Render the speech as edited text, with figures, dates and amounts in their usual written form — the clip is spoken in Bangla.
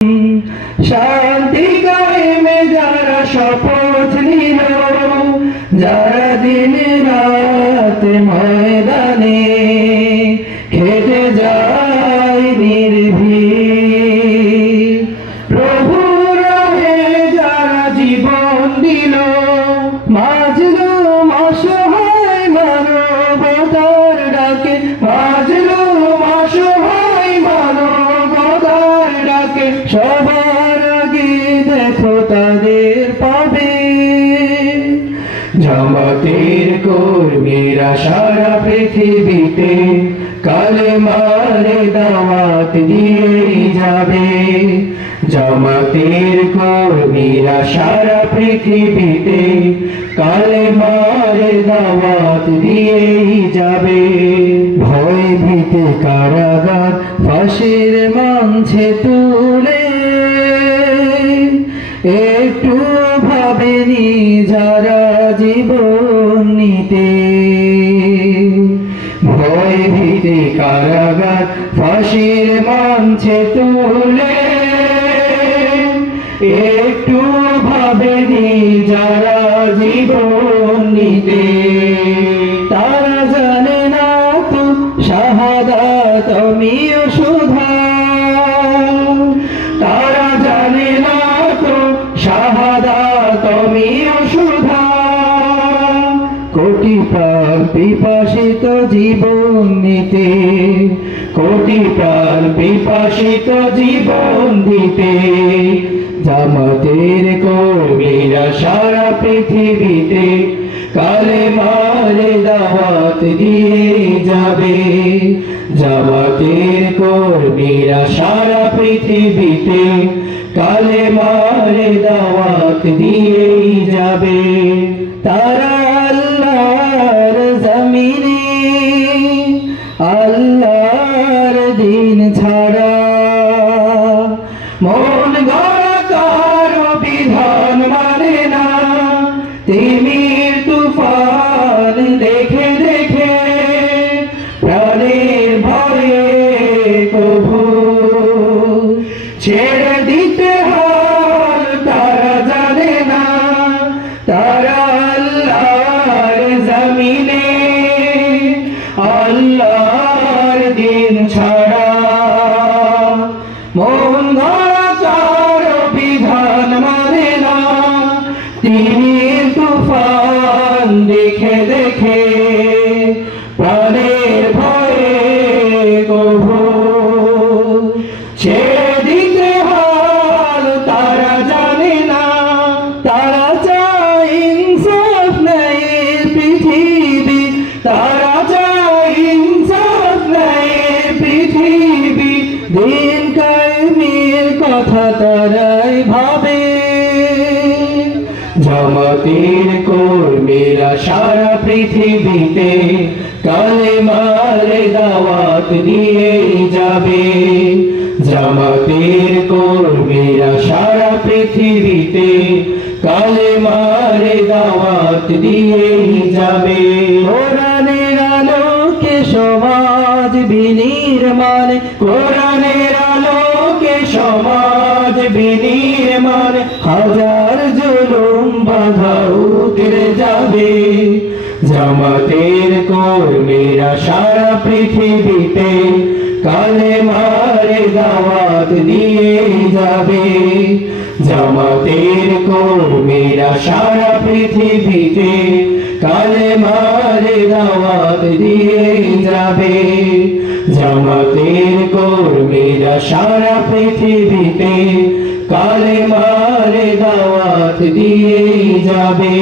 শান্তি কায়েমে যারা শপথ নিল, যারা দিন রাত ময়দানে খেটে যায় নির্ভীক, প্রভুর রাহে যারা জীবন দিল, মাজলুম অসহায় মানবতার ডাকে, মাজলুম অসহায় মানবতার ডাকে, সবার আগে দেখো তাদের পাবে। জামাতের কর্মীরা সারা পৃথিবীতে কালেমার দাওয়াত দিয়েই যাবে। জামাতের কর্মীরা সারা পৃথিবীতে কালেমার দাওয়াত দিয়েই যাবে। ভয় ভীতি কারাগার ফাঁসির মঞ্চে তুলে একটু ভাবেনি যারা জীবন নিতে। ভয় ভীতি কারাগার ফাঁসির মঞ্চে তুলে একটু ভাবেনি যারা জীবন নিতে। তারা জানে না তো শাহাদাত আমিও সুধা, তারা জানে না তো শাহাদাত আমিও সুধা। কোটি প্রাণ পিপাসিত জীবন নিতে, কোটি প্রাণ পিপাসিত জীবন দিতে। জামাতের কর্মীরা সারা পৃথিবীতে কালেমার দাওয়াত দিয়ে যাবে। জামাতের কর্মীরা সারা পৃথিবীতে কালেমার দাওয়াত দিয়ে যাবে। তারা আল্লাহর জমিনে আল্লাহর দিন ছাড়া মন গড়া কারো বিধান মানে না। তিমির তুফান দেখে দেখে প্রাণের ভয়ে কভু ছেড়ে দিতে হয় তারা জানে না। তারা আল্লাহর জমিনে আল্লাহর দিন ছাড়া মন গড়া কারো বিধান মানে না। তিমির তুফান দেখে দেখে প্রাণের ভয়ে কভু ছেড়ে দিতে হয় তারা জানে না। তারা চায় ইনসাফ নেই পৃথিবী, তারা চায় ইনসাফ নেই পৃথিবী। দিন কায়েমের কথা তারাই ভাবে। জামাতের কর্মীরা সারা পৃথিবীতে কালেমার দাওয়াত দিয়ে যাবে। জামাতের কর্মীরা সারা পৃথিবীতে কালেমার দাওয়াত দিয়ে যাবে। কোরআনের আলোকে সমাজ বিনির্মাণ, কোরআনের আলোকে সমাজ বিনির্মাণ। হাজার জুলুম বাধা উতরে যাবে। জামাতের কর্মীরা সারা পৃথিবীতে কালেমার দাওয়াত দিয়ে যাবে। জামাতের কর্মীরা সারা পৃথিবীতে কালেমার দাওয়াত দিয়ে যাবে। জামাতের কর্মীরা সারা পৃথিবীতে কালেমার দাওয়াত দিয়ে যাবে।